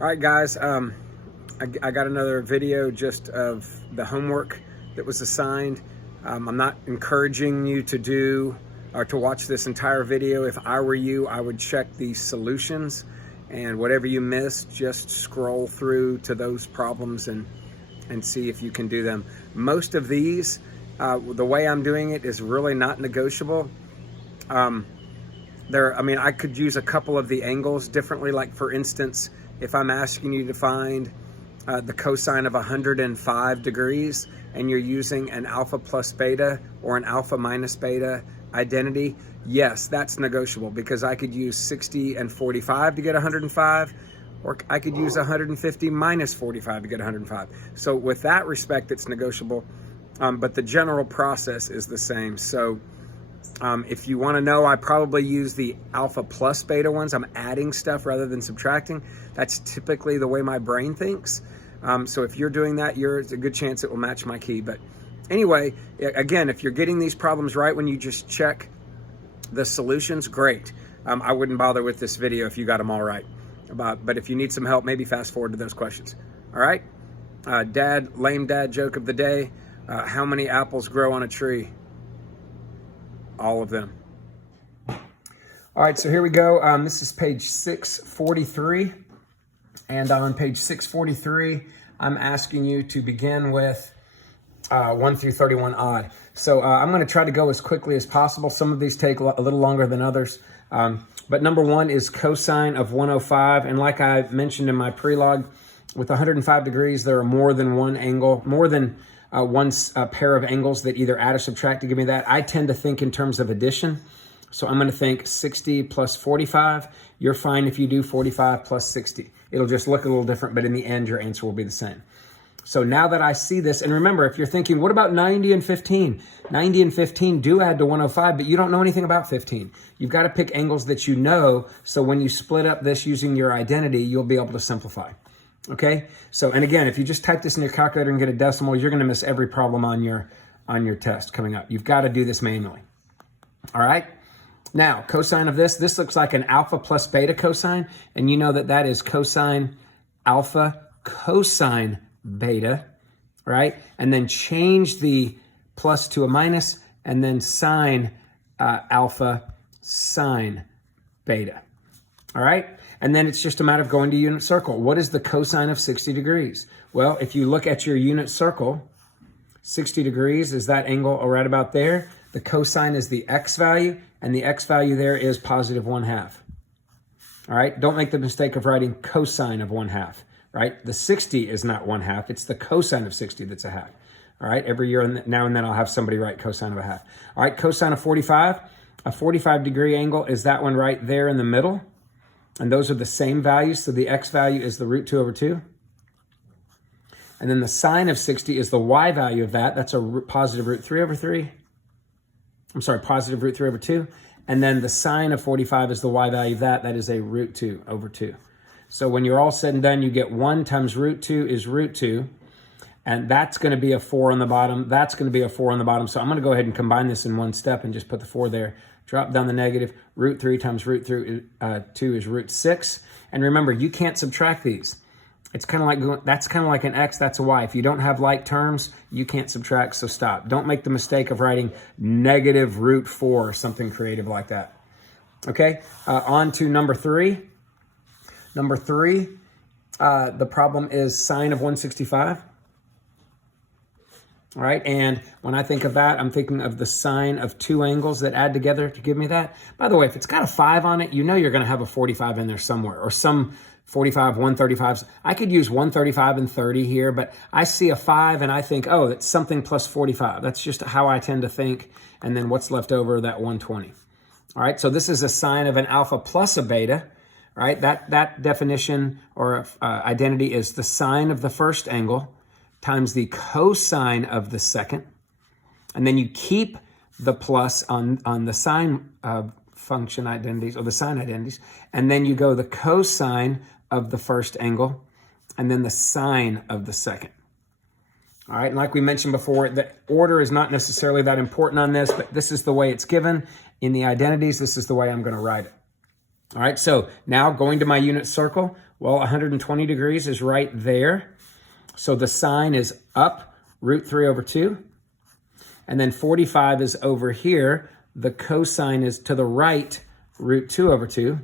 All right, guys, I got another video just of the homework that was assigned. I'm not encouraging you to do or to watch this entire video. If I were you, I would check the solutions, and whatever you missed, just scroll through to those problems and see if you can do them. Most of these, the way I'm doing it is really not negotiable. I could use a couple of the angles differently. Like for instance, if I'm asking you to find the cosine of 105 degrees and you're using an alpha plus beta or an alpha minus beta identity, yes, that's negotiable, because I could use 60 and 45 to get 105, or I could use 150 minus 45 to get 105. So with that respect, it's negotiable, but the general process is the same. So if you want to know, I probably use the alpha plus beta ones. I'm adding stuff rather than subtracting. That's typically the way my brain thinks. So if you're doing that, there's a good chance it will match my key. But anyway, again, if you're getting these problems right when you just check the solutions, great. I wouldn't bother with this video if you got them all right. But if you need some help, maybe fast forward to those questions. All right? Lame dad joke of the day. How many apples grow on a tree? All of them. All right, so here we go. This is page 643. And on page 643, I'm asking you to begin with 1 through 31 odd. So I'm going to try to go as quickly as possible. Some of these take a little longer than others. But number one is cosine of 105. And like I mentioned in my prelogue, with 105 degrees, there are more than one angle, more than one pair of angles that either add or subtract to give me that. I tend to think in terms of addition. So I'm going to think 60 plus 45. You're fine if you do 45 plus 60. It'll just look a little different, but in the end, your answer will be the same. So now that I see this, and remember, if you're thinking, what about 90 and 15? 90 and 15 do add to 105, but you don't know anything about 15. You've got to pick angles that you know, so when you split up this using your identity, you'll be able to simplify. Okay, so, and again, if you just type this in your calculator and get a decimal, you're going to miss every problem on your test coming up. You've got to do this manually. All right, now cosine of this looks like an alpha plus beta cosine, and you know that is cosine alpha cosine beta, right? And then change the plus to a minus, and then sine alpha sine beta. All right. And then it's just a matter of going to unit circle. What is the cosine of 60 degrees? Well, if you look at your unit circle, 60 degrees is that angle right about there. The cosine is the x value, and the x value there is positive 1/2. All right, don't make the mistake of writing cosine of 1/2, right? The 60 is not 1/2, it's the cosine of 60 that's a half. All right, every year now and then I'll have somebody write cosine of a half. All right, cosine of 45, a 45 degree angle is that one right there in the middle. And those are the same values. So the x value is the root 2 over 2. And then the sine of 60 is the y value of that. That's a positive root 3 over 3. I'm sorry, positive root 3 over 2. And then the sine of 45 is the y value of that. That is a root 2 over 2. So when you're all said and done, you get 1 times root 2 is root 2. And that's going to be a 4 on the bottom. That's going to be a 4 on the bottom. So I'm going to go ahead and combine this in one step and just put the 4 there. Drop down the negative. Root 3 times root 2 is root 6. And remember, you can't subtract these. It's kind of like, that's kind of like an x, that's a y. If you don't have like terms, you can't subtract, so stop. Don't make the mistake of writing negative root 4 or something creative like that. Okay, on to number 3. Number 3, the problem is sine of 165. All right, and when I think of that, I'm thinking of the sine of two angles that add together to give me that. By the way, if it's got a 5 on it, you know you're going to have a 45 in there somewhere, or some 45, 135s. I could use 135 and 30 here, but I see a 5 and I think, oh, that's something plus 45. That's just how I tend to think. And then what's left over, that 120. All right, so this is a sine of an alpha plus a beta. All right, that definition or identity is the sine of the first angle times the cosine of the second. And then you keep the plus on the sine function identities, or the sine identities. And then you go the cosine of the first angle, and then the sine of the second. All right, and like we mentioned before, the order is not necessarily that important on this, but this is the way it's given. In the identities, this is the way I'm going to write it. All right, so now going to my unit circle, Well, 120 degrees is right there. So the sine is up root 3 over 2. And then 45 is over here. The cosine is to the right, root 2 over 2.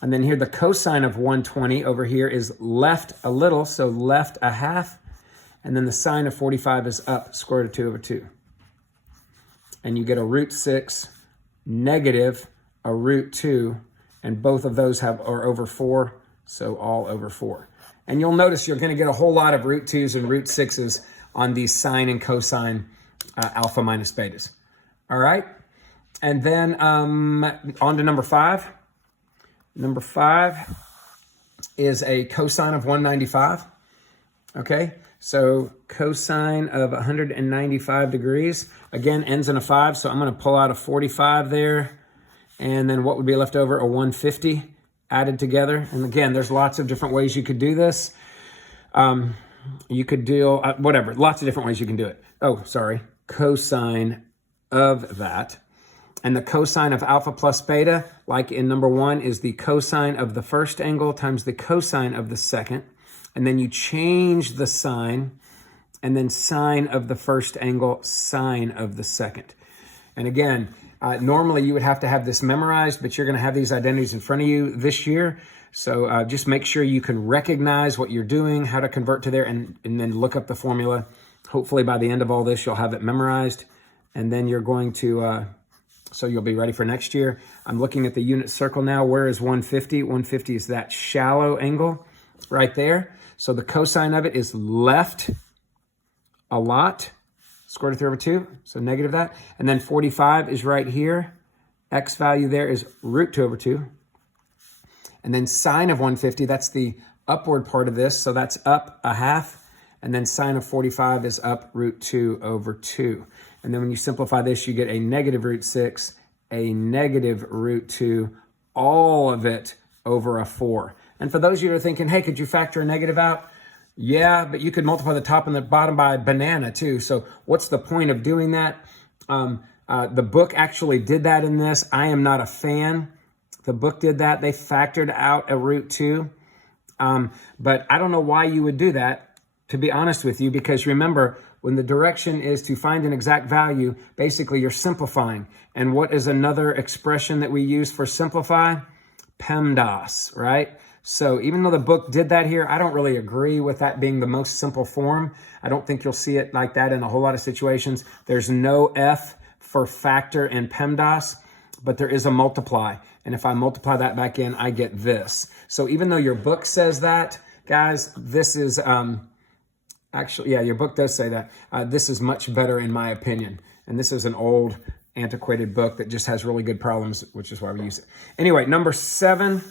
And then here the cosine of 120 over here is left a little, so left a half. And then the sine of 45 is up, square root of 2 over 2. And you get a root 6 negative a root 2, and both of those are over 4, so all over 4. And you'll notice you're going to get a whole lot of root 2s and root 6s on these sine and cosine alpha minus betas. All right? And then on to number 5. Number 5 is a cosine of 195. Okay? So cosine of 195 degrees, again, ends in a 5, so I'm going to pull out a 45 there. And then what would be left over? A 150 added together. And again, there's lots of different ways you could do this. You could do, whatever, lots of different ways you can do it. Oh, sorry, cosine of that. And the cosine of alpha plus beta, like in number 1, is the cosine of the first angle times the cosine of the second. And then you change the sign, and then sine of the first angle, sine of the second. And again, normally you would have to have this memorized, but you're going to have these identities in front of you this year. So just make sure you can recognize what you're doing, how to convert to there, and then look up the formula. Hopefully by the end of all this, you'll have it memorized. And then you're going to, so you'll be ready for next year. I'm looking at the unit circle now. Where is 150? 150 is that shallow angle right there. So the cosine of it is left a lot. Square root of 3 over 2, so negative that. And then 45 is right here. X value there is root 2 over 2. And then sine of 150, that's the upward part of this, so that's up a half. And then sine of 45 is up root 2 over 2. And then when you simplify this, you get a negative root 6, a negative root 2, all of it over a 4. And for those of you who are thinking, hey, could you factor a negative out? Yeah, but you could multiply the top and the bottom by a banana too. So what's the point of doing that? The book actually did that in this. I am not a fan. The book did that. They factored out a root 2. But I don't know why you would do that, to be honest with you, because remember, when the direction is to find an exact value, basically you're simplifying. And what is another expression that we use for simplify? PEMDAS, right? So even though the book did that here, I don't really agree with that being the most simple form. I don't think you'll see it like that in a whole lot of situations. There's no F for factor in PEMDAS, but there is a multiply. And if I multiply that back in, I get this. So even though your book says that, guys, this is actually, yeah, your book does say that. This is much better in my opinion. And this is an old, antiquated book that just has really good problems, which is why we use it. Anyway, number 7.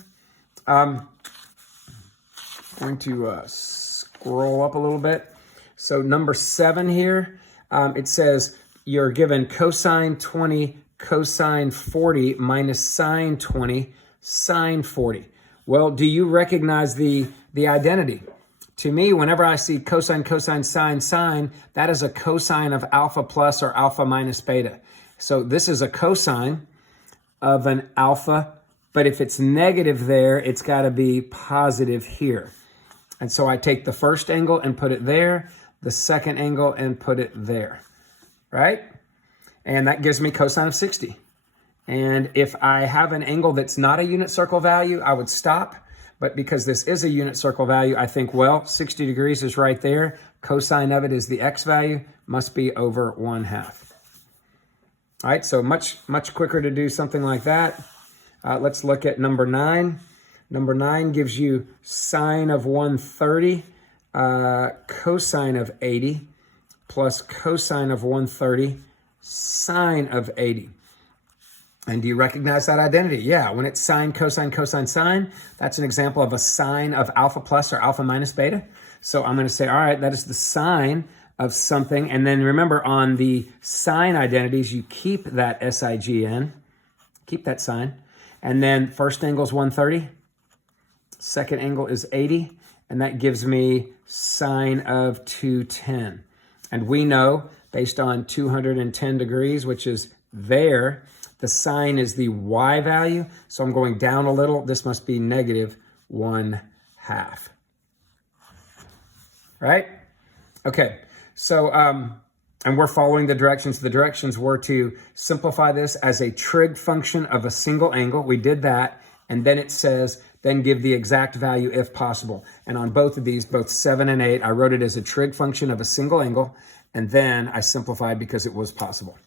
Going to scroll up a little bit. So number 7 here, it says you're given cosine 20, cosine 40 minus sine 20, sine 40. Well, do you recognize the identity? To me, whenever I see cosine, cosine, sine, sine, that is a cosine of alpha plus or alpha minus beta. So this is a cosine of an alpha, but if it's negative there, it's got to be positive here. And so I take the first angle and put it there, the second angle and put it there, right? And that gives me cosine of 60. And if I have an angle that's not a unit circle value, I would stop. But because this is a unit circle value, I think, well, 60 degrees is right there. Cosine of it is the x value, must be over 1/2. All right, so much quicker to do something like that. Let's look at number 9. Number 9 gives you sine of 130, cosine of 80, plus cosine of 130, sine of 80. And do you recognize that identity? Yeah, when it's sine, cosine, cosine, sine, that's an example of a sine of alpha plus or alpha minus beta. So I'm going to say, all right, that is the sine of something. And then remember, on the sine identities, you keep that SIGN, keep that sine. And then first angle is 130, second angle is 80, and that gives me sine of 210. And we know, based on 210 degrees, which is there, the sine is the y value, so I'm going down a little. This must be negative 1/2. Right? Okay, so, and we're following the directions. The directions were to simplify this as a trig function of a single angle. We did that. And then it says, then give the exact value if possible. And on both of these, both 7 and 8, I wrote it as a trig function of a single angle. And then I simplified because it was possible.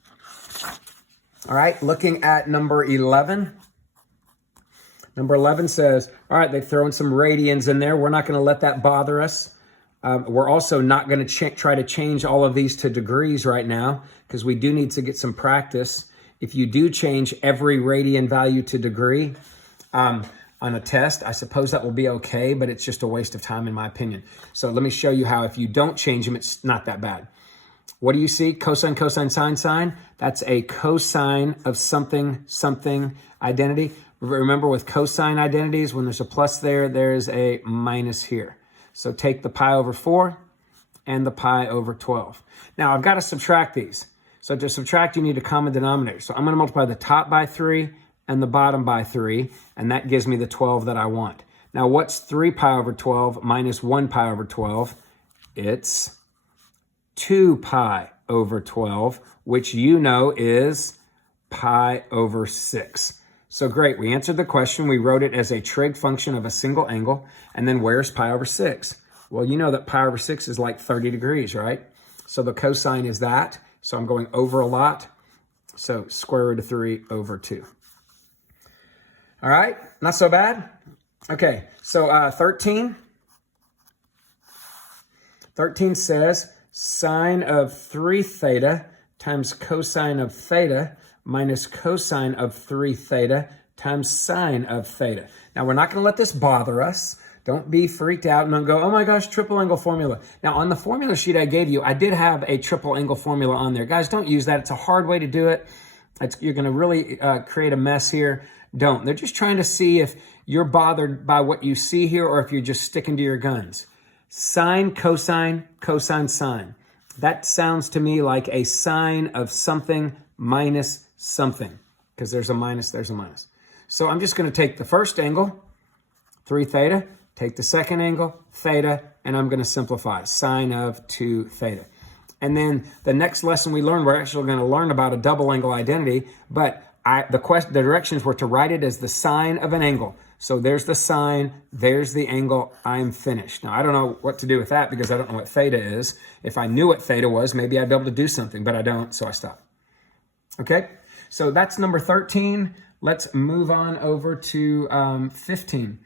All right, looking at number 11. Number 11 says, all right, they've thrown some radians in there. We're not going to let that bother us. We're also not going to try to change all of these to degrees right now because we do need to get some practice. If you do change every radian value to degree on a test, I suppose that will be okay, but it's just a waste of time in my opinion. So let me show you how if you don't change them, it's not that bad. What do you see? Cosine, cosine, sine, sine. That's a cosine of something, something identity. Remember with cosine identities, when there's a plus there, there's a minus here. So take the pi over 4 and the pi over 12. Now I've got to subtract these. So to subtract, you need a common denominator. So I'm going to multiply the top by 3 and the bottom by 3, and that gives me the 12 that I want. Now what's 3 pi over 12 minus 1 pi over 12? It's 2 pi over 12, which you know is pi over 6. So great, we answered the question. We wrote it as a trig function of a single angle. And then where's pi over 6? Well, you know that pi over 6 is like 30 degrees, right? So the cosine is that. So I'm going over a lot. So square root of 3 over 2. All right, not so bad. Okay, so 13. 13 says sine of 3 theta times cosine of theta minus cosine of 3 theta times sine of theta. Now, we're not going to let this bother us. Don't be freaked out and don't go, oh my gosh, triple angle formula. Now, on the formula sheet I gave you, I did have a triple angle formula on there. Guys, don't use that. It's a hard way to do it. You're going to really create a mess here. Don't. They're just trying to see if you're bothered by what you see here or if you're just sticking to your guns. Sine, cosine, cosine, sine. That sounds to me like a sine of something minus something, because there's a minus, there's a minus. So I'm just going to take the first angle, 3 theta, take the second angle, theta, and I'm going to simplify, sine of 2 theta. And then the next lesson we learn, we're actually going to learn about a double angle identity, but the directions were to write it as the sine of an angle. So there's the sine, there's the angle, I'm finished. Now, I don't know what to do with that because I don't know what theta is. If I knew what theta was, maybe I'd be able to do something, but I don't, so I stop. Okay, so that's number 13. Let's move on over to 15.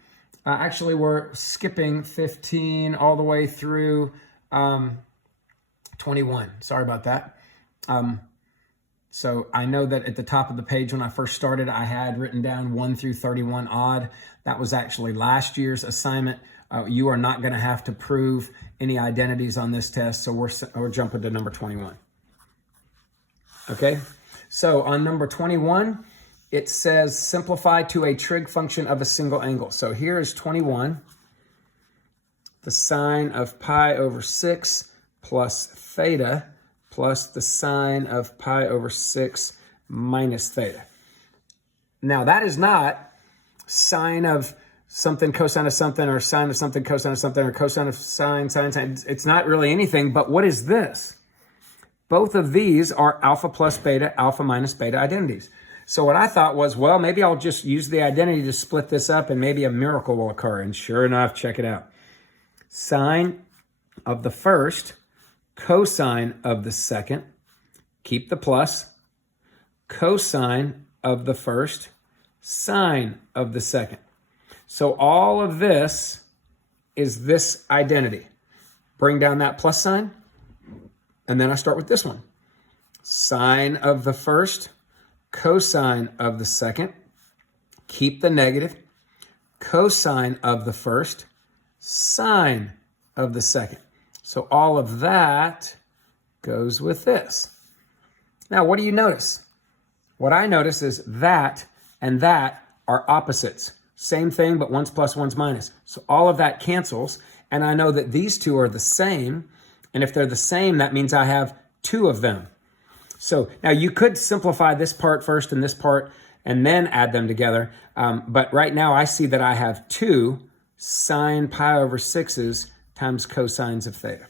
Actually, we're skipping 15 all the way through 21. Sorry about that. So I know that at the top of the page when I first started, I had written down 1 through 31 odd. That was actually last year's assignment. You are not going to have to prove any identities on this test, so we're jumping to number 21. Okay, so on number 21, it says simplify to a trig function of a single angle. So here is 21, the sine of pi over 6 plus theta plus the sine of pi over 6 minus theta. Now that is not sine of something, cosine of something, or sine of something, cosine of something, or cosine of sine, sine, sine. It's not really anything, but what is this? Both of these are alpha plus beta, alpha minus beta identities. So what I thought was, well, maybe I'll just use the identity to split this up and maybe a miracle will occur. And sure enough, check it out. Sine of the first, cosine of the second, keep the plus, cosine of the first, sine of the second. So all of this is this identity. Bring down that plus sign, and then I start with this one. Sine of the first, cosine of the second, keep the negative, cosine of the first, sine of the second. So all of that goes with this. Now, what do you notice? What I notice is that and that are opposites. Same thing, but one's plus, one's minus. So all of that cancels, and I know that these two are the same, and if they're the same, that means I have 2 of them. So now you could simplify this part first and this part, and then add them together, but right now I see that I have 2 sine pi over 6s times cosines of theta.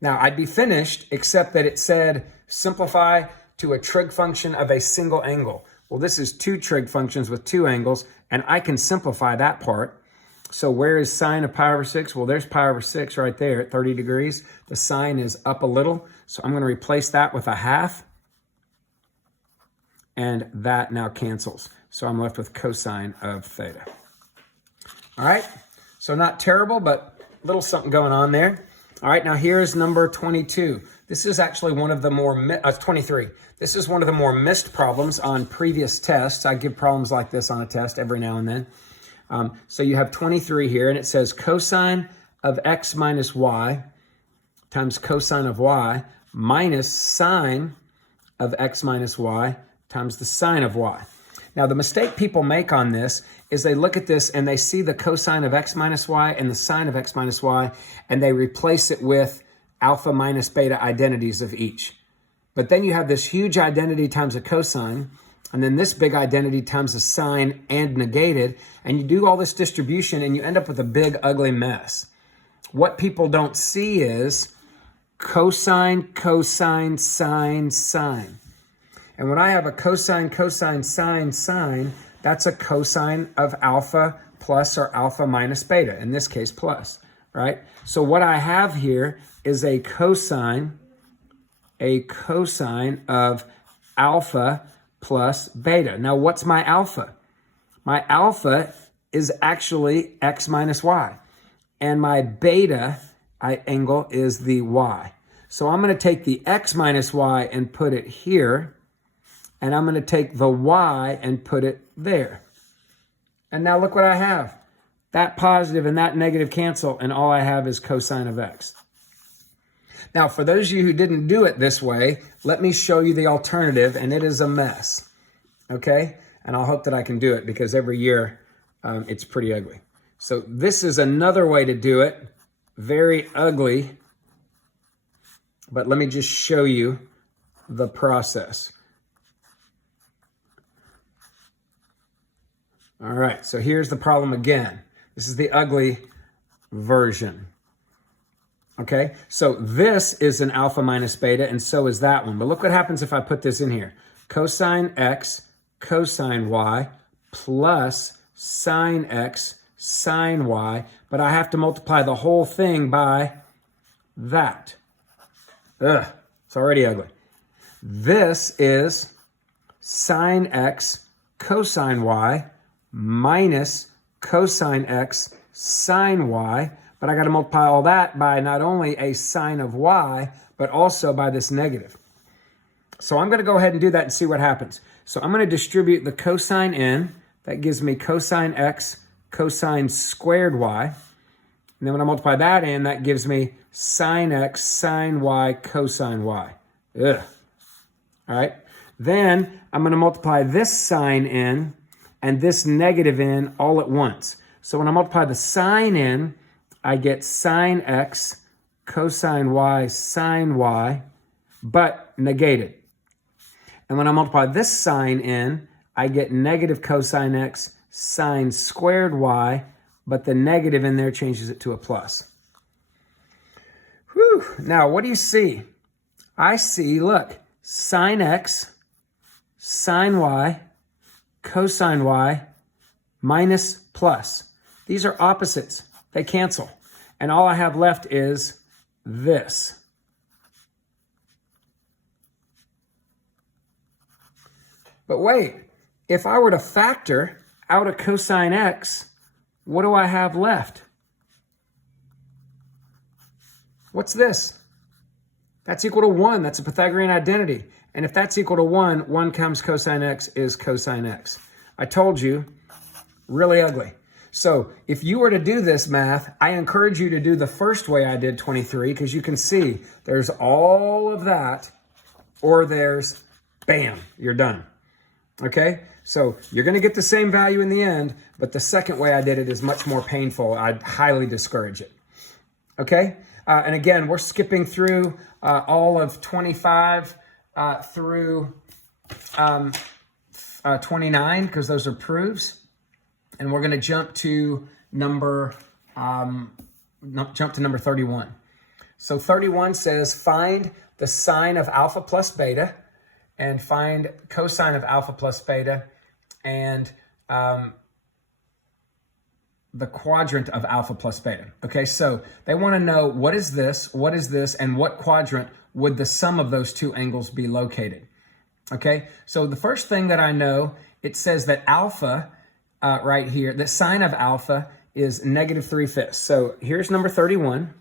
Now, I'd be finished, except that it said simplify to a trig function of a single angle. Well, this is two trig functions with two angles, and I can simplify that part. So where is sine of pi over 6? Well, there's pi over 6 right there at 30 degrees. The sine is up a little, so I'm going to replace that with a half, and that now cancels. So I'm left with cosine of theta. All right, so not terrible, but a little something going on there. All right, now here's number 22. This is actually one of the more, 23. This is one of the more missed problems on previous tests. I give problems like this on a test every now and then. So you have 23 here, and it says cosine of x minus y times cosine of y minus sine of x minus y times the sine of y. Now, the mistake people make on this is they look at this and they see the cosine of x minus y and the sine of x minus y, and they replace it with alpha minus beta identities of each. But then you have this huge identity times a cosine, and then this big identity times a sine and negated, and you do all this distribution and you end up with a big, ugly mess. What people don't see is cosine, cosine, sine, sine. And when I have a cosine, cosine, sine, sine, that's a cosine of alpha plus or alpha minus beta, in this case plus, right? So what I have here is a cosine of alpha plus beta. Now, what's my alpha? My alpha is actually x minus y, and my beta angle is the y. So I'm going to take the x minus y and put it here, and I'm going to take the y and put it there. And now look what I have. That positive and that negative cancel, and all I have is cosine of x. Now, for those of you who didn't do it this way, let me show you the alternative, and it is a mess, okay? And I'll hope that I can do it, because every year it's pretty ugly. So this is another way to do it, very ugly, but let me just show you the process. All right, so here's the problem again. This is the ugly version. Okay, so this is an alpha minus beta, and so is that one. But look what happens if I put this in here. Cosine x, cosine y, plus sine x, sine y. But I have to multiply the whole thing by that. Ugh, it's already ugly. This is sine x, cosine y, minus cosine x sine y, but I got to multiply all that by not only a sine of y, but also by this negative. So I'm going to go ahead and do that and see what happens. So I'm going to distribute the cosine in. That gives me cosine x cosine squared y. And then when I multiply that in, that gives me sine x sine y cosine y. Ugh. All right. Then I'm going to multiply this sine in and this negative in all at once. So when I multiply the sine in, I get sine x cosine y sine y, but negated. And when I multiply this sine in, I get negative cosine x sine squared y, but the negative in there changes it to a plus. Whew. Now, what do you see? I see, look, sine x, sine y, cosine y, minus plus. These are opposites. They cancel. And all I have left is this. But wait, if I were to factor out a cosine x, what do I have left? What's this? That's equal to 1. That's a Pythagorean identity. And if that's equal to 1, 1 times cosine x is cosine x. I told you, really ugly. So if you were to do this math, I encourage you to do the first way I did 23, because you can see there's all of that, or there's, bam, you're done. Okay? So you're going to get the same value in the end, but the second way I did it is much more painful. I'd highly discourage it. Okay? And again, we're skipping through all of 25 through 29, because those are proofs. And we're going to jump to number, jump to number 31. So 31 says, find the sine of alpha plus beta and find cosine of alpha plus beta and the quadrant of alpha plus beta. Okay, so they want to know what is this, and what quadrant would the sum of those two angles be located. Okay, so the first thing that I know, it says that alpha right here, the sine of alpha is negative 3/5. So here's number 31.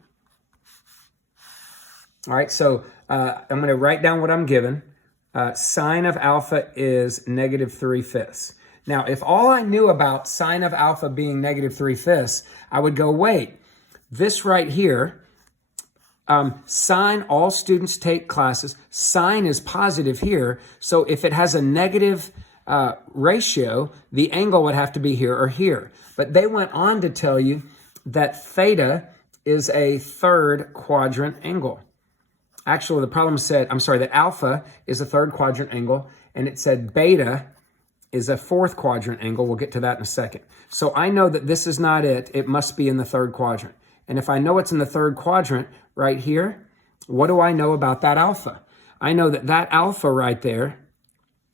All right, so I'm going to write down what I'm given. Sine of alpha is negative 3/5. Now, if all I knew about sine of alpha being negative 3/5, I would go, wait, this right here, sine, all students take classes, sine is positive here, so if it has a negative ratio, the angle would have to be here or here. But they went on to tell you that theta is a third quadrant angle. Actually, the problem said, that alpha is a third quadrant angle, and it said beta is a fourth quadrant angle. We'll get to that in a second. So I know that this is not it. It must be in the third quadrant. And if I know it's in the third quadrant right here, what do I know about that alpha? I know that that alpha right there,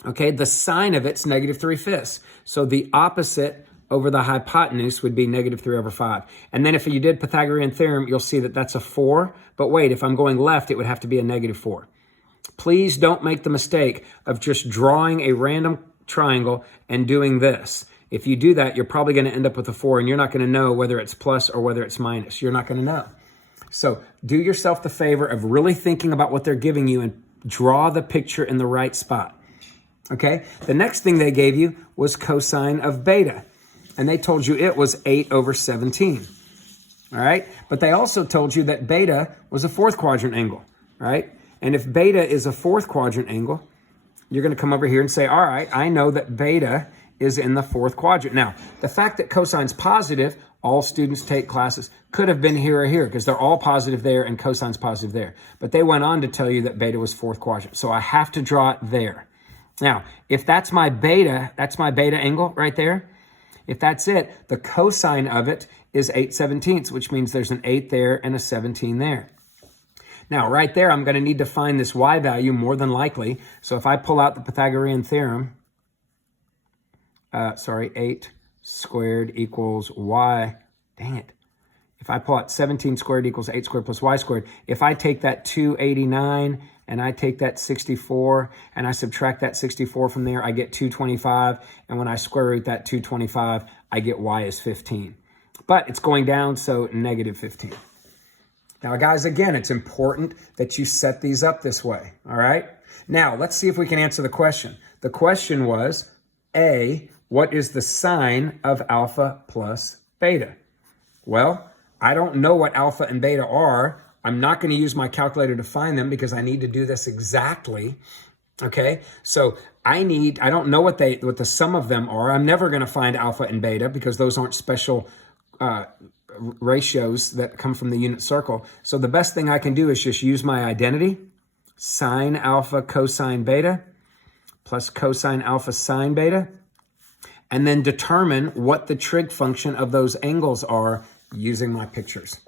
okay, the sine of it's negative 3/5. So the opposite over the hypotenuse would be negative 3/5. And then if you did Pythagorean theorem, you'll see that that's a 4. But wait, if I'm going left, it would have to be a negative 4. Please don't make the mistake of just drawing a random triangle and doing this. If you do that, you're probably going to end up with a 4, and you're not going to know whether it's plus or whether it's minus. You're not going to know. So do yourself the favor of really thinking about what they're giving you and draw the picture in the right spot. Okay? The next thing they gave you was cosine of beta, and they told you it was 8/17. All right? But they also told you that beta was a fourth quadrant angle, right? And if beta is a fourth quadrant angle, you're going to come over here and say, all right, I know that beta is in the fourth quadrant. Now, the fact that cosine's positive, all students take classes, could have been here or here because they're all positive there and cosine's positive there. But they went on to tell you that beta was fourth quadrant. So I have to draw it there. Now, if that's my beta angle right there. If that's it, the cosine of it is 8/17, which means there's an 8 there and a 17 there. Now, right there, I'm going to need to find this y value more than likely. So if I pull out the Pythagorean theorem, 8 squared equals y, dang it. If I pull out 17 squared equals 8 squared plus y squared, if I take that 289 and I take that 64 and I subtract that 64 from there, I get 225. And when I square root that 225, I get y is 15. But it's going down, so negative 15. Now, guys, again, it's important that you set these up this way, all right? Now, let's see if we can answer the question. The question was, A, what is the sine of alpha plus beta? Well, I don't know what alpha and beta are. I'm not going to use my calculator to find them because I need to do this exactly, okay? So I don't know what the sum of them are. I'm never going to find alpha and beta because those aren't special ratios that come from the unit circle. So the best thing I can do is just use my identity, sine alpha cosine beta plus cosine alpha sine beta, and then determine what the trig function of those angles are using my pictures.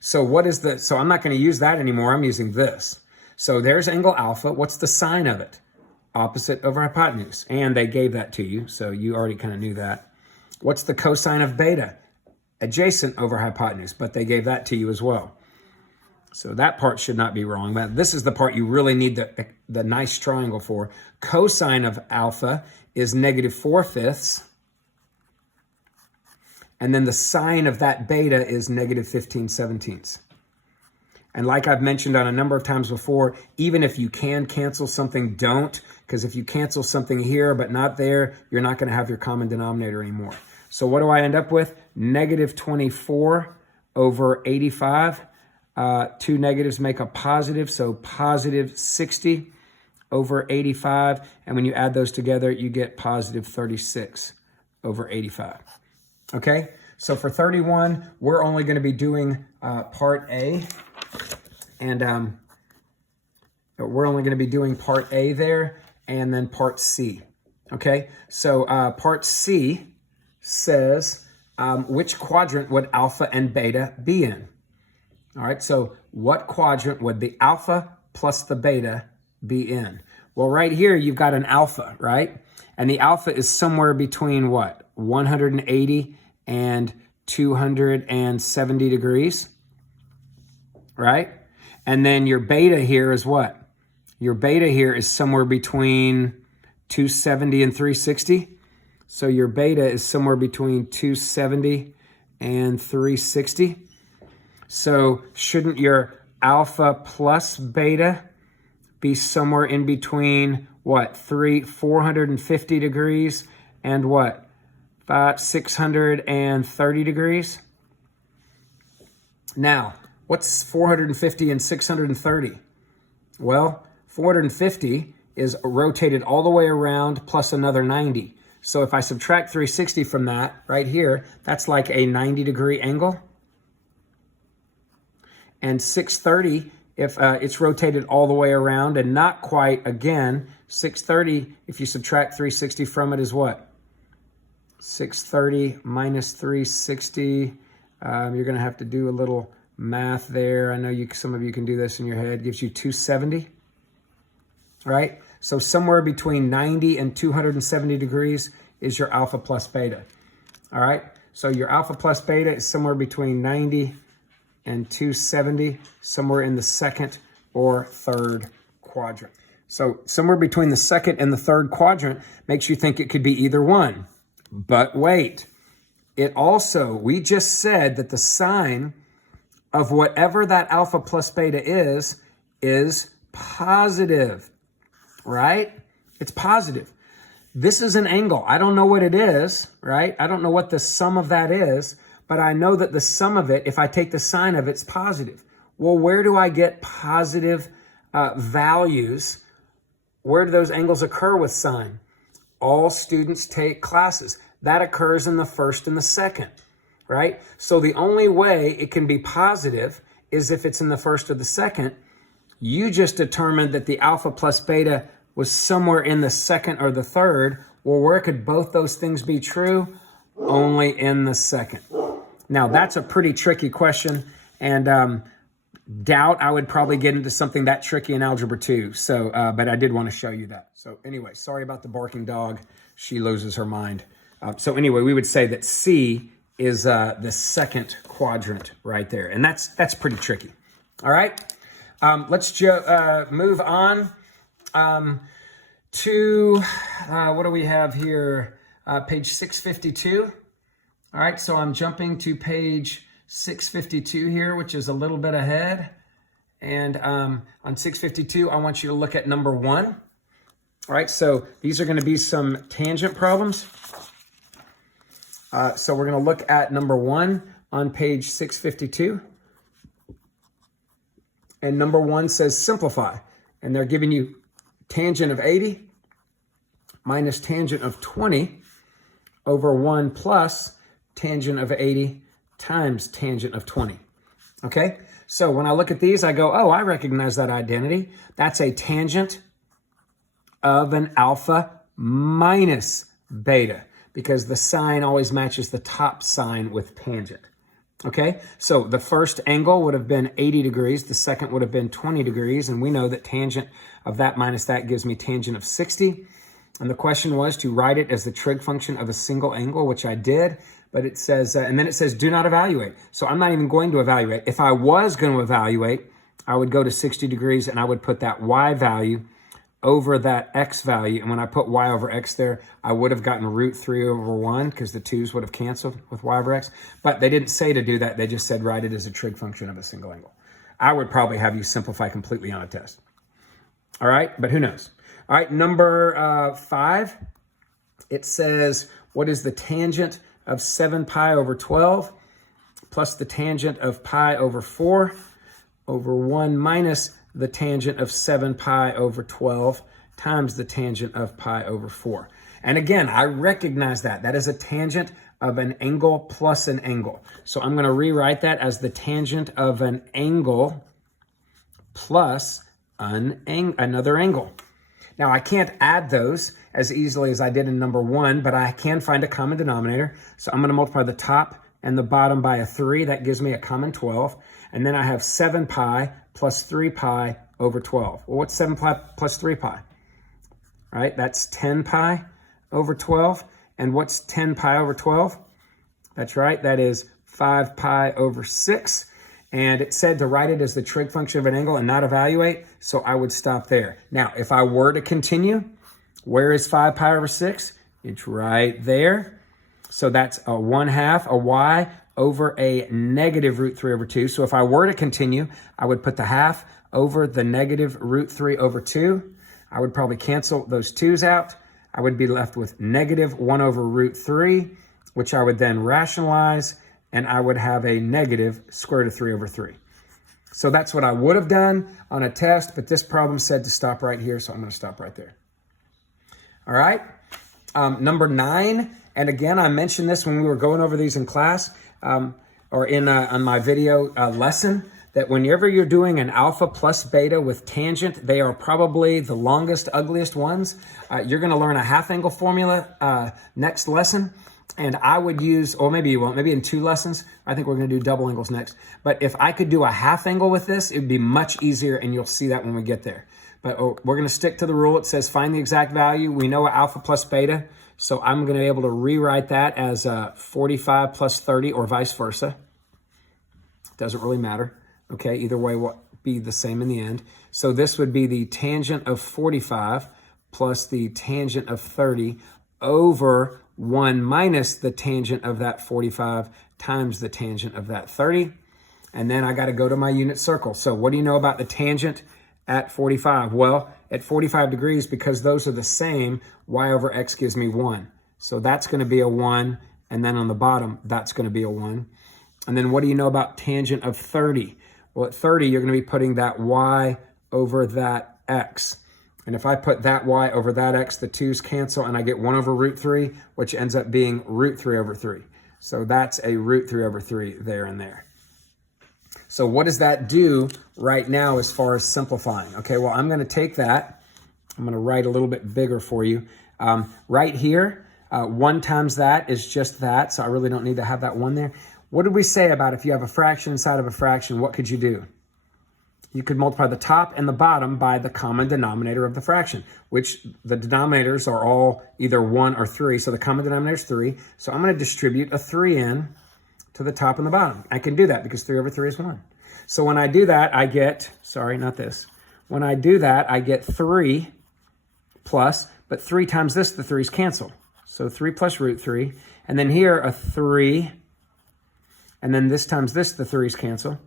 So I'm not going to use that anymore. I'm using this. So there's angle alpha. What's the sine of it? Opposite over hypotenuse. And they gave that to you, so you already kind of knew that. What's the cosine of beta? Adjacent over hypotenuse, but they gave that to you as well. So that part should not be wrong. But this is the part you really need the nice triangle for. Cosine of alpha is negative 4/5. And then the sine of that beta is negative 15/17. And like I've mentioned on a number of times before, even if you can cancel something, don't. Because if you cancel something here but not there, you're not going to have your common denominator anymore. So what do I end up with? Negative 24 over 85. Two negatives make a positive, so positive 60 over 85. And when you add those together, you get positive 36 over 85. Okay, so for 31, we're only going to be doing part A. And we're only going to be doing part A there and then part C. Okay, so part C says which quadrant would alpha and beta be in? All right, so what quadrant would the alpha plus the beta be in? Well, right here, you've got an alpha, right? And the alpha is somewhere between what? 180 and 270 degrees, right? And then your beta here is what? Your beta here is somewhere between 270 and 360. So your beta is somewhere between 270 and 360. So shouldn't your alpha plus beta be somewhere in between what? 450 degrees and what? 630 degrees? Now, what's 450 and 630? Well, 450 is rotated all the way around plus another 90. So if I subtract 360 from that right here, that's like a 90-degree angle. And 630, if it's rotated all the way around and not quite, again, 630, if you subtract 360 from it, is what? 630 minus 360. You're going to have to do a little math there. I know some of you can do this in your head. Gives you 270, right? So somewhere between 90 and 270 degrees is your alpha plus beta. All right? So your alpha plus beta is somewhere between 90 and 270, somewhere in the second or third quadrant. So somewhere between the second and the third quadrant makes you think it could be either one. But wait, we just said that the sign of whatever that alpha plus beta is positive, right? It's positive. This is an angle. I don't know what it is, right? I don't know what the sum of that is, but I know that the sum of it, if I take the sine of it's positive. Well, where do I get positive values? Where do those angles occur with sine? All students take classes. That occurs in the first and the second, right? So the only way it can be positive is if it's in the first or the second. You just determined that the alpha plus beta was somewhere in the second or the third. Well, where could both those things be true? Only in the second. Now, that's a pretty tricky question, and doubt I would probably get into something that tricky in Algebra 2. So, but I did want to show you that. So anyway, sorry about the barking dog. She loses her mind. So anyway, we would say that C is the second quadrant right there. And that's pretty tricky. All right. Let's move on to, what do we have here? Page 652. All right. So I'm jumping to page 652 here, which is a little bit ahead. And on 652, I want you to look at number 1. All right. So these are going to be some tangent problems. So we're going to look at number 1 on page 652. And number 1 says simplify. And they're giving you tangent of 80 minus tangent of 20 over 1 plus tangent of 80 times tangent of 20. Okay? So when I look at these, I go, oh, I recognize that identity. That's a tangent of an alpha minus beta, because the sine always matches the top sine with tangent. Okay, so the first angle would have been 80 degrees. The second would have been 20 degrees. And we know that tangent of that minus that gives me tangent of 60. And the question was to write it as the trig function of a single angle, which I did. But it says, and then it says, do not evaluate. So I'm not even going to evaluate. If I was going to evaluate, I would go to 60 degrees and I would put that y value over that x value. And when I put y over x there, I would have gotten root 3 over 1 because the 2's would have canceled with y over x. But they didn't say to do that. They just said write it as a trig function of a single angle. I would probably have you simplify completely on a test. All right, but who knows? All right, number 5, it says, what is the tangent of 7 pi over 12 plus the tangent of pi over 4 over 1 minus the tangent of 7 pi over 12 times the tangent of pi over 4. And again, I recognize that. That is a tangent of an angle plus an angle. So I'm going to rewrite that as the tangent of an angle plus another angle. Now, I can't add those as easily as I did in number 1, but I can find a common denominator. So I'm going to multiply the top and the bottom by a 3. That gives me a common 12. And then I have 7 pi plus 3 pi over 12. Well, what's 7 pi plus 3 pi? All right, that's 10 pi over 12. And what's 10 pi over 12? That's right, that is 5 pi over 6. And it said to write it as the trig function of an angle and not evaluate, so I would stop there. Now, if I were to continue, where is 5 pi over 6? It's right there. So that's a 1/2, a y, over a negative root 3 over 2. So if I were to continue, I would put the half over the negative root 3 over 2. I would probably cancel those 2's out. I would be left with negative 1 over root 3, which I would then rationalize, and I would have a negative square root of 3 over 3. So that's what I would have done on a test, but this problem said to stop right here, so I'm going to stop right there. All right, number 9, and again, I mentioned this when we were going over these in class, or on my video lesson, that whenever you're doing an alpha plus beta with tangent, they are probably the longest, ugliest ones. You're going to learn a half angle formula next lesson. And I would use, or maybe you won't, maybe in 2 lessons. I think we're going to do double angles next. But if I could do a half angle with this, it would be much easier, and you'll see that when we get there. But we're going to stick to the rule. It says find the exact value. We know alpha plus beta, so I'm going to be able to rewrite that as 45 plus 30 or vice versa. Doesn't really matter. Okay, either way will be the same in the end. So this would be the tangent of 45 plus the tangent of 30 over 1 minus the tangent of that 45 times the tangent of that 30. And then I got to go to my unit circle. So what do you know about the tangent at 45? Well, at 45 degrees, because those are the same, y over x gives me 1. So that's going to be a 1. And then on the bottom, that's going to be a 1. And then what do you know about tangent of 30? Well, at 30, you're going to be putting that y over that x. And if I put that y over that x, the 2's cancel, and I get 1 over root 3, which ends up being root 3 over 3. So that's a root 3 over 3 there and there. So what does that do right now as far as simplifying? Okay, well, I'm going to take that. I'm going to write a little bit bigger for you. Right here, 1 times that is just that, so I really don't need to have that 1 there. What did we say about if you have a fraction inside of a fraction, what could you do? You could multiply the top and the bottom by the common denominator of the fraction, which the denominators are all either 1 or 3. So the common denominator is 3. So I'm going to distribute a 3 in to the top and the bottom. I can do that because 3 over 3 is 1. So when I do that, I get, sorry, not this. When I do that, I get 3 plus, but 3 times this, the 3's cancel. So 3 plus root 3. And then here, a 3. And then this times this, the 3's cancel.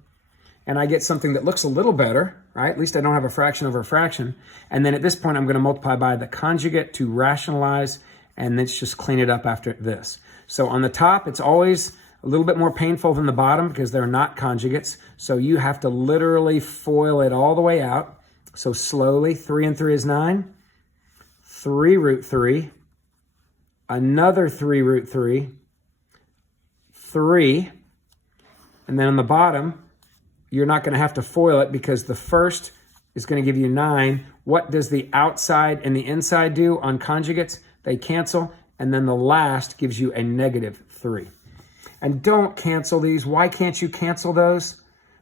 And I get something that looks a little better, right? At least I don't have a fraction over a fraction. And then at this point, I'm going to multiply by the conjugate to rationalize, and let's just clean it up after this. So on the top, it's always a little bit more painful than the bottom because they're not conjugates. So you have to literally FOIL it all the way out. So slowly, 3 and 3 is 9. 3 root 3. Another 3 root 3. 3. And then on the bottom, you're not going to have to FOIL it because the first is going to give you 9. What does the outside and the inside do on conjugates? They cancel, and then the last gives you a negative 3. And don't cancel these. Why can't you cancel those?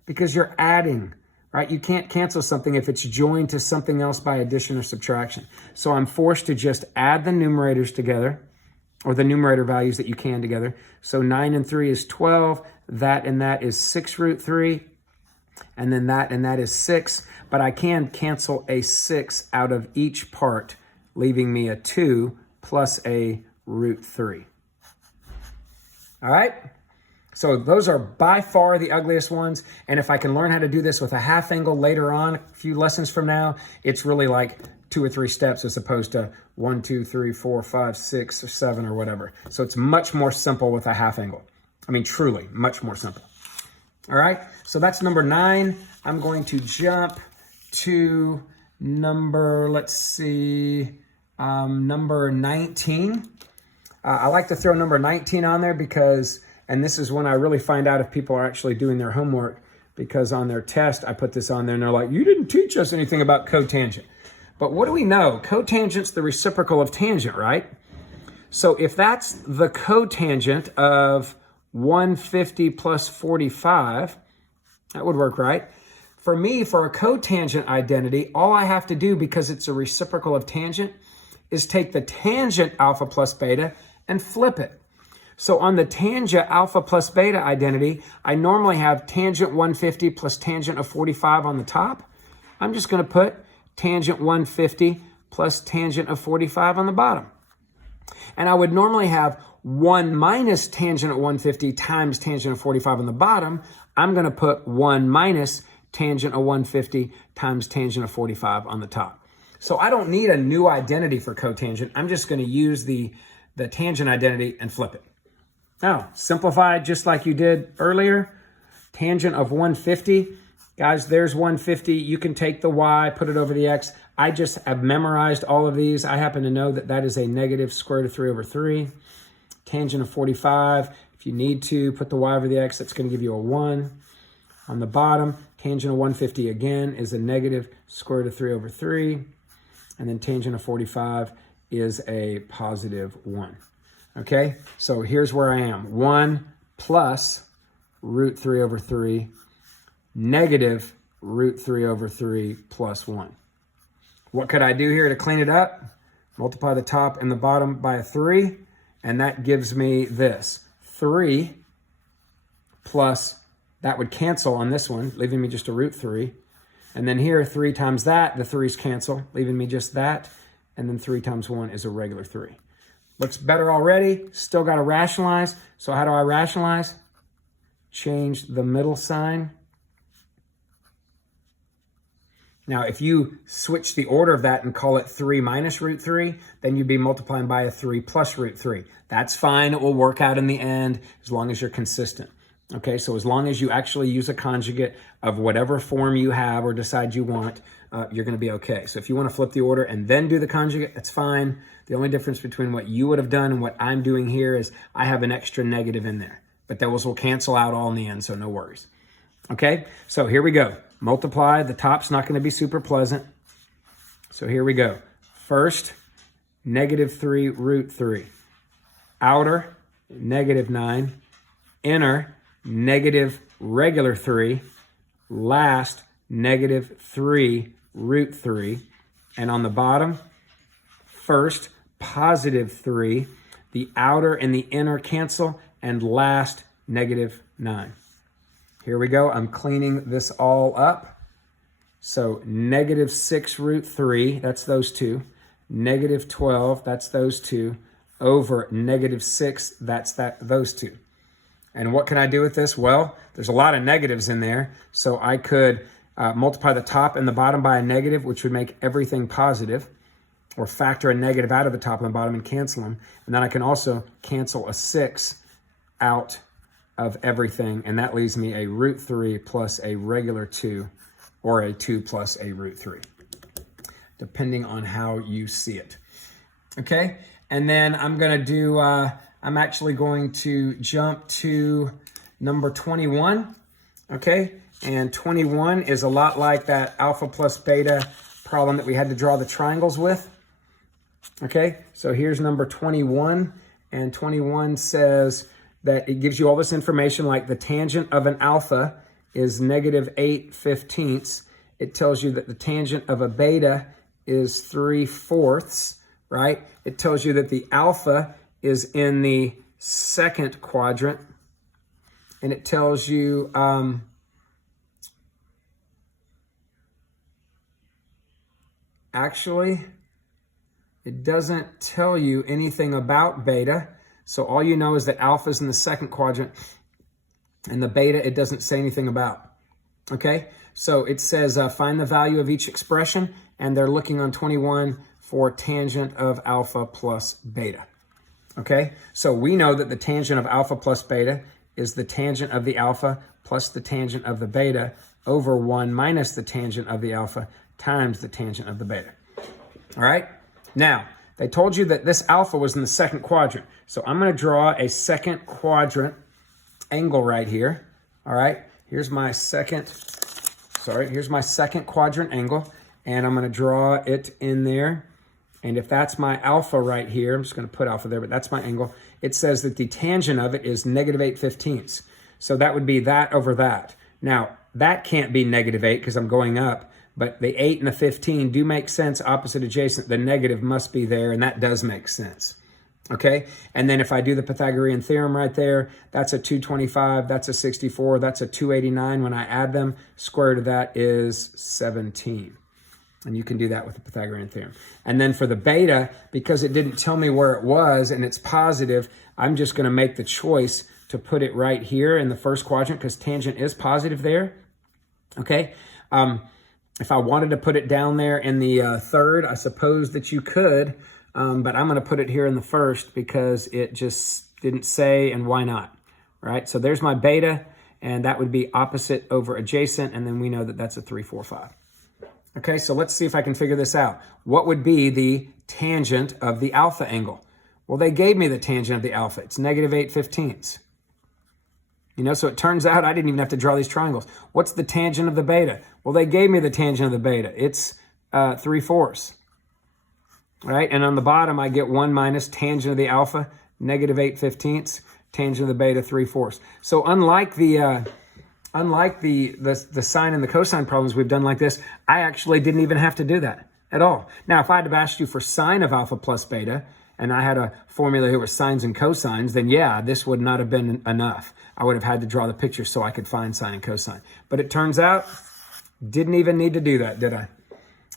Because you're adding, right? You can't cancel something if it's joined to something else by addition or subtraction. So I'm forced to just add the numerators together, or the numerator values that you can together. So 9 and 3 is 12. That and that is 6 root 3. And then that and that is 6. But I can cancel a 6 out of each part, leaving me a 2 plus a root 3. All right? So those are by far the ugliest ones. And if I can learn how to do this with a half angle later on, a few lessons from now, it's really like 2 or 3 steps as opposed to 1, 2, 3, 4, 5, 6, or 7 or whatever. So it's much more simple with a half angle. I mean, truly, much more simple. All right, so that's number 9. I'm going to jump to number, let's see, number 19. I like to throw number 19 on there because, and this is when I really find out if people are actually doing their homework, because on their test, I put this on there and they're like, you didn't teach us anything about cotangent. But what do we know? Cotangent's the reciprocal of tangent, right? So if that's the cotangent of 150 plus 45, that would work, right? For me, for a cotangent identity, all I have to do, because it's a reciprocal of tangent, is take the tangent alpha plus beta and flip it. So on the tangent alpha plus beta identity, I normally have tangent 150 plus tangent of 45 on the top. I'm just going to put tangent 150 plus tangent of 45 on the bottom. And I would normally have 1 minus tangent of 150 times tangent of 45 on the bottom. I'm going to put 1 minus tangent of 150 times tangent of 45 on the top. So I don't need a new identity for cotangent. I'm just going to use the tangent identity and flip it. Now, simplify just like you did earlier. Tangent of 150. Guys, there's 150. You can take the y, put it over the x. I just have memorized all of these. I happen to know that that is a negative square root of 3 over 3. Tangent of 45. If you need to, put the y over the x. That's going to give you a 1. On the bottom, tangent of 150 again is a negative square root of 3 over 3. And then tangent of 45 is a positive 1. Okay, so here's where I am. 1 plus root 3 over 3, negative root 3 over 3 plus 1. What could I do here to clean it up? Multiply the top and the bottom by a 3, and that gives me this. 3 plus, that would cancel on this one, leaving me just a root 3. And then here, 3 times that, the 3's cancel, leaving me just that. And then 3 times 1 is a regular 3. Looks better already. Still got to rationalize. So how do I rationalize? Change the middle sign. Now, if you switch the order of that and call it 3 minus root 3, then you'd be multiplying by a 3 plus root 3. That's fine. It will work out in the end as long as you're consistent. Okay, so as long as you actually use a conjugate of whatever form you have or decide you want, you're going to be okay. So if you want to flip the order and then do the conjugate, that's fine. The only difference between what you would have done and what I'm doing here is I have an extra negative in there. But those will cancel out all in the end, so no worries. Okay, so here we go. Multiply. The top's not going to be super pleasant. So here we go. First, negative 3 root 3. Outer, negative 9. Inner, negative regular 3. Last, negative 3 root 3. And on the bottom, first, positive 3. The outer and the inner cancel. And last, negative 9. Here we go. I'm cleaning this all up. So negative 6 root 3, that's those two. Negative 12, that's those two. Over negative 6, that's those two. And what can I do with this? Well, there's a lot of negatives in there. So I could multiply the top and the bottom by a negative, which would make everything positive, or factor a negative out of the top and the bottom and cancel them. And then I can also cancel a 6 out of everything, and that leaves me a root 3 plus a regular 2, or a 2 plus a root 3, depending on how you see it. Okay, and then I'm going to do, I'm actually going to jump to number 21, okay? And 21 is a lot like that alpha plus beta problem that we had to draw the triangles with, okay? So here's number 21, and 21 says that it gives you all this information, like the tangent of an alpha is negative 8/15. It tells you that the tangent of a beta is 3/4, right? It tells you that the alpha is in the second quadrant. And it tells you, actually, it doesn't tell you anything about beta. So all you know is that alpha is in the second quadrant, and the beta it doesn't say anything about. Okay, so it says find the value of each expression, and they're looking on 21 for tangent of alpha plus beta. Okay, so we know that the tangent of alpha plus beta is the tangent of the alpha plus the tangent of the beta over 1 minus the tangent of the alpha times the tangent of the beta. All right, now, they told you that this alpha was in the second quadrant. So I'm going to draw a second quadrant angle right here. All right, here's my second quadrant angle. and I'm going to draw it in there. And if that's my alpha right here, I'm just going to put alpha there, but that's my angle. It says that the tangent of it is -8/15. So that would be that over that. Now, that can't be -8 because I'm going up, but the 8 and the 15 do make sense, opposite adjacent. The negative must be there, and that does make sense. Okay, and then if I do the Pythagorean theorem right there, that's a 225, that's a 64, that's a 289. When I add them, square root of that is 17. And you can do that with the Pythagorean theorem. And then for the beta, because it didn't tell me where it was and it's positive, I'm just going to make the choice to put it right here in the first quadrant because tangent is positive there. Okay, if I wanted to put it down there in the third, I suppose that you could. But I'm going to put it here in the first because it just didn't say, and why not, right? So there's my beta, and that would be opposite over adjacent, and then we know that that's a 3, 4, 5. Okay, so let's see if I can figure this out. What would be the tangent of the alpha angle? Well, they gave me the tangent of the alpha. It's -8/15. You know, so it turns out I didn't even have to draw these triangles. What's the tangent of the beta? Well, they gave me the tangent of the beta. It's 3/4. Right, and on the bottom, I get 1 minus tangent of the alpha, -8/15, tangent of the beta, 3/4. So unlike the sine and the cosine problems we've done like this, I actually didn't even have to do that at all. Now, if I had asked you for sine of alpha plus beta, and I had a formula here with sines and cosines, then yeah, this would not have been enough. I would have had to draw the picture so I could find sine and cosine. But it turns out, didn't even need to do that, did I?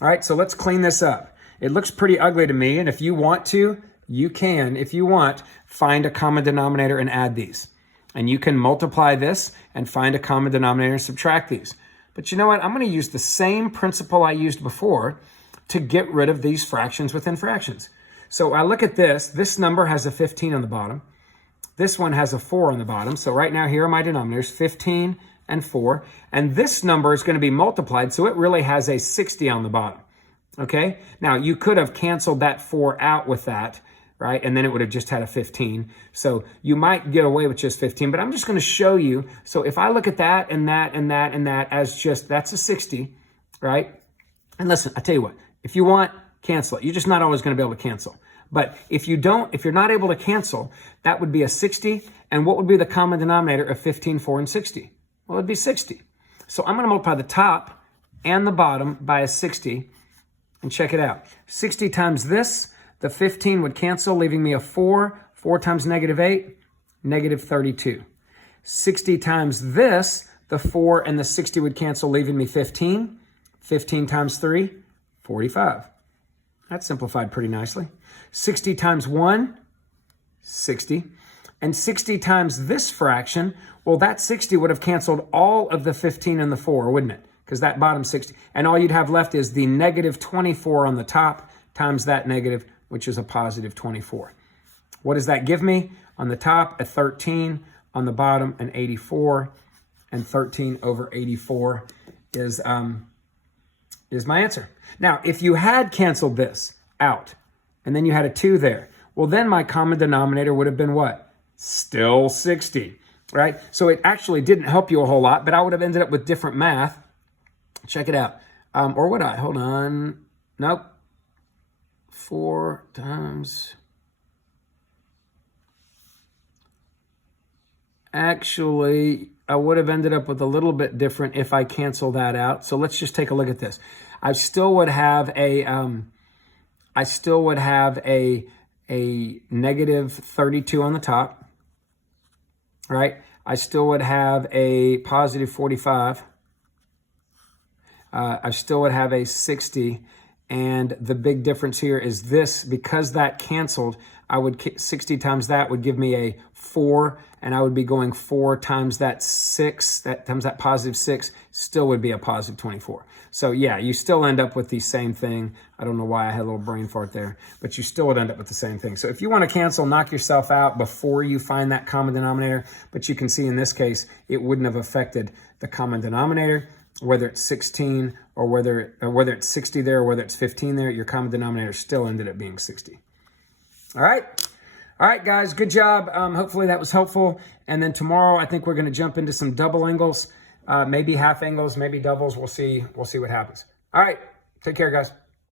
All right, so let's clean this up. It looks pretty ugly to me, and if you want to, you can, if you want, find a common denominator and add these. And you can multiply this and find a common denominator and subtract these. But you know what? I'm going to use the same principle I used before to get rid of these fractions within fractions. So I look at this. This number has a 15 on the bottom. This one has a 4 on the bottom. So right now, here are my denominators, 15 and 4. And this number is going to be multiplied, so it really has a 60 on the bottom. Okay, now you could have canceled that 4 out with that, right? And then it would have just had a 15. So you might get away with just 15, but I'm just going to show you. So if I look at that and that and that and that as just, that's a 60, right? And listen, I tell you what, if you want, cancel it. You're just not always going to be able to cancel. But if you don't, if you're not able to cancel, that would be a 60. And what would be the common denominator of 15, 4, and 60? Well, it'd be 60. So I'm going to multiply the top and the bottom by a 60. And check it out. 60 times this, the 15 would cancel, leaving me a 4. 4 times -8, -32. 60 times this, the 4 and the 60 would cancel, leaving me 15. 15 times 3, 45. That simplified pretty nicely. 60 times 1, 60. And 60 times this fraction, well, that 60 would have canceled all of the 15 and the 4, wouldn't it? Because that bottom 60. And all you'd have left is the -24 on the top times that negative, which is a +24. What does that give me? On the top, a 13. On the bottom, an 84. And 13 over 84 is my answer. Now, if you had canceled this out, and then you had a 2 there, well, then my common denominator would have been what? Still 60, right? So it actually didn't help you a whole lot, but I would have ended up with different math. Check it out. Or would I? Hold on. Nope. 4 times. Actually, I would have ended up with a little bit different if I cancel that out. So let's just take a look at this. I still would have a -32 on the top, right? I still would have a +45. I still would have a 60, and the big difference here is this, because that canceled, 60 times that would give me a 4, and I would be going 4 times that 6, that times that +6, still would be a +24. So yeah, you still end up with the same thing. I don't know why I had a little brain fart there, but you still would end up with the same thing. So if you want to cancel, knock yourself out before you find that common denominator, but you can see in this case, it wouldn't have affected the common denominator. Whether it's 16 or whether it's 60 there or whether it's 15 there, your common denominator still ended up being 60. All right, guys, good job. Hopefully that was helpful. And then tomorrow, I think we're going to jump into some double angles, maybe half angles, maybe doubles. We'll see what happens. All right, Take care, guys.